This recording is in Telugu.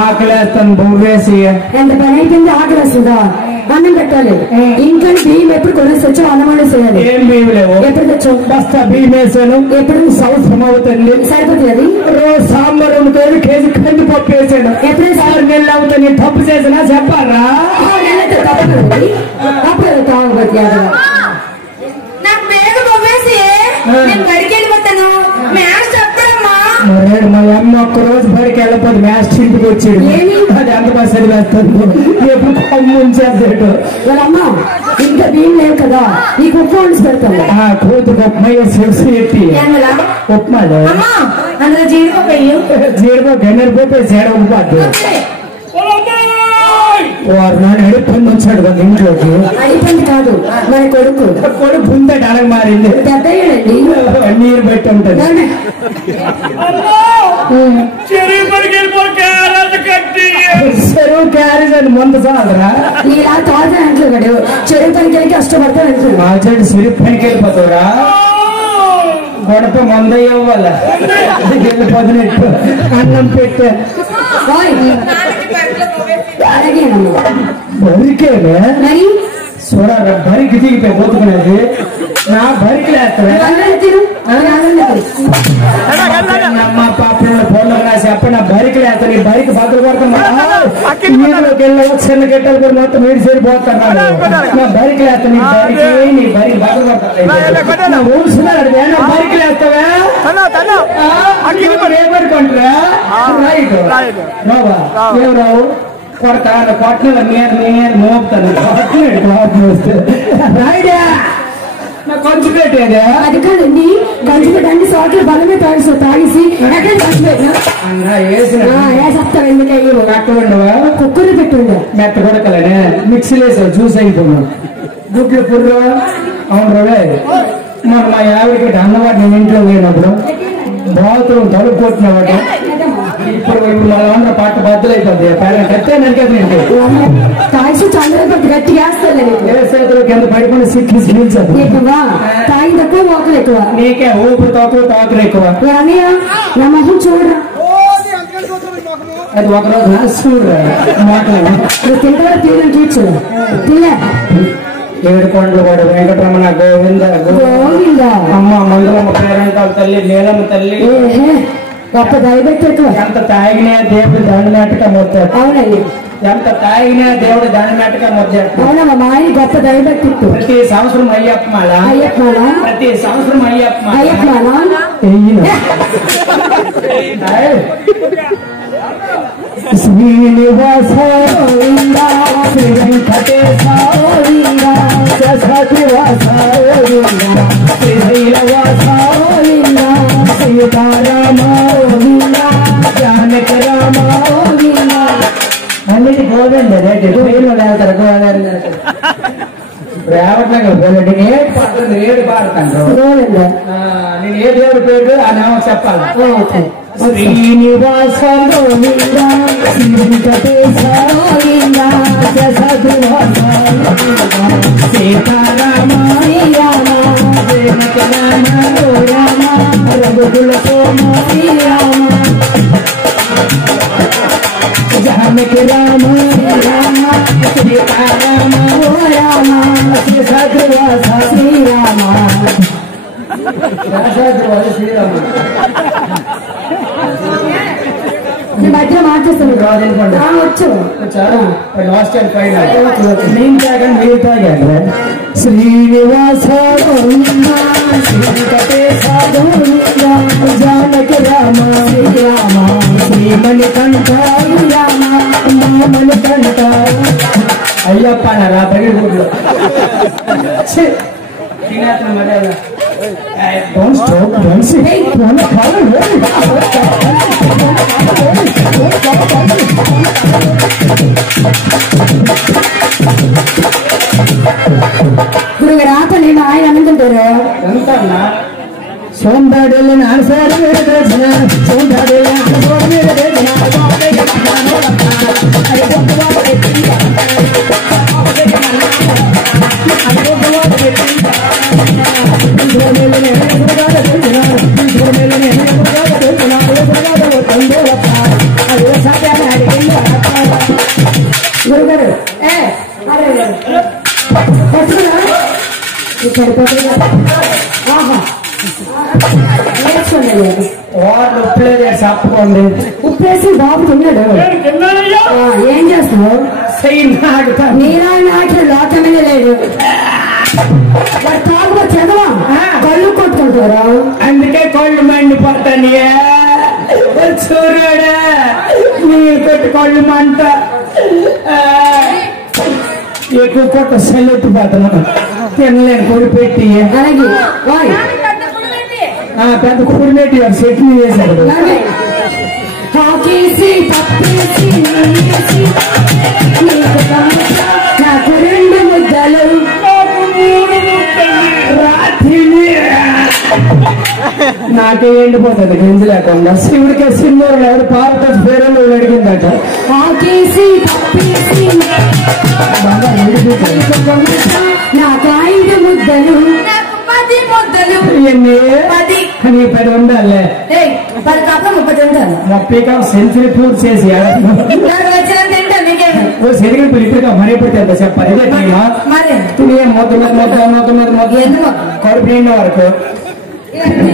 ఆకలేస్తాను బొవ్వేసి ఎంత పని అయిపోయింది ఆకలేస్తుందా అన్నం పెట్టాలి ఇంకా బియ్యం ఎప్పుడు కొనేసి వచ్చావు అన్నం వండేసేయాలి ఏం బియ్యం లేవు ఎప్పుడు తెచ్చావు బస్తా బియ్యం వేసాను ఎప్పుడు సంవత్సరం అవుతుంది సరిపోతుంది అది రోజు సాంబార్ వండుకొని కేజీ కందిపప్పు వేసాను ఎప్పుడు 6 నెలలు అవుతుంది నేను తప్పు చేసినా చెప్పాలా తప్పదు తాగబోతు నాకు పేరు బొమ్మేసి నేను బడికి వెళ్ళిపోతాను మ్యాథ్స్ చెప్పడమ్మా మా అమ్మ ఒక్క రోజు బడికి వెళ్ళకపోతే మ్యాథ్స్ ఇంటికి వచ్చాడు అది ఎంత బస్ చదివేస్తాను ఎప్పుడు కొమ్ము ఉంచేస్తాడు వాళ్ళమ్మ ఇంకా బియ్యం లేవు కదా నీకు ఉప్పు వండి పెడతాను కూతురు ఉప్మా ఎట్టి ఉప్మాలో అమ్మా అందులో జీడిపప్పు గన్నెరపోతే సేడ ఉప్పాదు వారు నాన్న ఎడుపుని వచ్చాడు కదా ఇంట్లోకి అయిపోయింది కాదు మన కొడుకు కొడుకు ఉందట అడగ మారింది పెద్దయ్యాడండి నీరు పెట్టి ఉంటుంది చెరువు క్యారేజ్ అని ముందు సాదరా నీలా తాగుతా అంట్లో గడు చెరువు పనికి కష్టపడతాను అంటున్నాడు మా చెడు సిరి పనికి వెళ్ళిపోతావురా గొడప మందయ్య వాళ్ళ వెళ్ళిపోతున్నట్టు అన్నం పెట్టా అలాగేనమ్మా బరికేనే మరి చూడాలి బరికి దిగిపోయి పోతుకునేది నా బరికి లేస్తానమ్మ పాపంలో ఫోన్లో రాసి అప్పుడు నా బరికి లేస్తాను ఈ బరికి బదులు కొడుతున్నాలోకి వెళ్ళావు చిన్న గిట్టలు కూడా మొత్తం వీడి సరిపోతాను నా బరికి లేస్తాను నీ బరికి బదులు కొడతాను నా ఊరుస్తున్నాడు బరికి లేస్తావా ఏమనుకుంటారా రైట్ రావా ఏం రావు కొడతా కొట్టిన నేను మోపుతాను వస్తే రాయిడా నా కొంచెం పెట్టేదా అది కాదండి కొంచెం పెట్టండి సాకులు బలమే తాగేసి ఎక్కడ వేసేస్తాను ఎందుకయ్యో మెట్టవండవా కుక్కర్లు పెట్టుండే మెట్ట కొడకలనే మిక్సీలు వేసావు జ్యూస్ అయిపోయినా గుడ్లు పుర్ర అవును రవే మన మా ఆవిడకి అన్నవాడు నేను ఇంట్లో పోయినప్పుడు బాత్రూమ్ తలుపు కొట్టినవాడు ఇప్పుడు మా ఆంధ్ర పాట బద్దలైపోద్ది కట్టే నరికేది తాగి చంద్రపతి గట్టిగా వేస్తాను కింద పడిపోయిన సిక్కి స్లీల్చారు ఎక్కువ తాగి తక్కువ మోకలు ఎక్కువ నీకే ఊపిరి తక్కువ తాకులు ఎక్కువ అన్నయ్య నా మొహం చూడరా అది ఒకరోజు చూడరా మాటలు నువ్వు తింటే తీరని తీర్చు తినే ఏడుకొండలు కూడా వెంకటరమణ గోవింద గోవింద అమ్మ మందులమ్మ పేరంటారు తల్లి నీలమ్మ తల్లి గొప్ప దయబెట్టి ఎక్కువ ఎంత తాగినా దేవుడు దండనాటగా మొత్తాడు అవునండి ఎంత తాగినా దేవుడు దండనాటగా మొత్తాడు అవునమ్మా మా ఆయన గొప్ప దయబెట్టి ప్రతి సంవత్సరం అయ్యప్ప మాల ప్రతి సంవత్సరం అయ్యప్ప శ్రీనివాస శ్రీ వెంకటేశ సత్యవాస శ్రీశైలవాస సీతారామ జానక రామ అన్నిటి గోవింద ట్రైన్లో లేతారు గోవింద రేవట్లేదు ఏడు పాడుతుంది ఏడు పాడుతాను నేను ఏ దేవుడి పేరు ఆ నామం చెప్పాలి శ్రీనివాస గోవింద శ్రీ వెంకటేశ సత్యవాస సీతారామ జనక రామ రఘుకుల సోమ జానకి రామ సీతారామ శ్రీ సత్యవాస శ్రీరామ శ్రీరామ మధ్య మార్చేస్తాను వచ్చు లాస్ట్ టైం ఫైనల్ నేను తాగాను మీరు తాగాను శ్రీనివాస వెంకటేశ జానకి రామ శ్రీరామ శ్రీమణికంఠ మణికంఠ అయ్యప్ప రా బడి ఊర్లో మర్యాద Don't stop, don't sit. Don't follow me. గురుగారు ఆపండి మా ఆయన అనుకుంటారు ఎంతన్నా సోందాడెల్లి నాన్నసారి మీద తెచ్చిన సోందాడెల్లి నాన్నసారి మీద తెచ్చిన సరిపోతుంది కదా. ఆహా నేర్చుకోండి. వాడు ఉప్పులేదు తప్పకోండి. ఉప్పేసి బాబు తిన్నాడు. ఏం చేస్తున్నావు? నీలా నాటి లోకమే లేదు. వాడు తాగుబో చదవా కళ్ళు కొట్టుకుంటారా? అందుకే కళ్ళు మండిపోతాను. చూరాడా నీళ్ళు కొట్టి కళ్ళు మంట ఎక్కువ కొట్ట సెల్లెత్తిపోతున్నాను. తినలేను కొడి పెట్టి. అలాగే వాయ్ పెద్ద కుడి పెట్టి చట్నీ వేశాడు. హాకేసి పప్పేసి నెయ్యేసి నీకు సమోసా, నాకు 2 ముద్దలు. నాకే ఎండిపోతుంది గంజి లేకుండా. శివుడికి సింధూరు ఎవరు పార్వత పేరు అడిగిందట. హాకేసి పప్పేసి నాకు 5 ముద్దలు. నాకు 10 ముద్దలు. ఇవన్నీ 10 నీ 10 ఉండాలే. 10 కాక 30 ఉంటాను. 30 సెంచరీ పూర్తి చేసి నాకు వచ్చిన తింటా నీకేమి శరీరం పిలిపిగా మరీ పెడితే చెప్పాలి. మరి మొత్తం మొత్తం మొత్తం మొత్తం ఎందుకు కడుపు నిండా వరకు ఇవన్నీ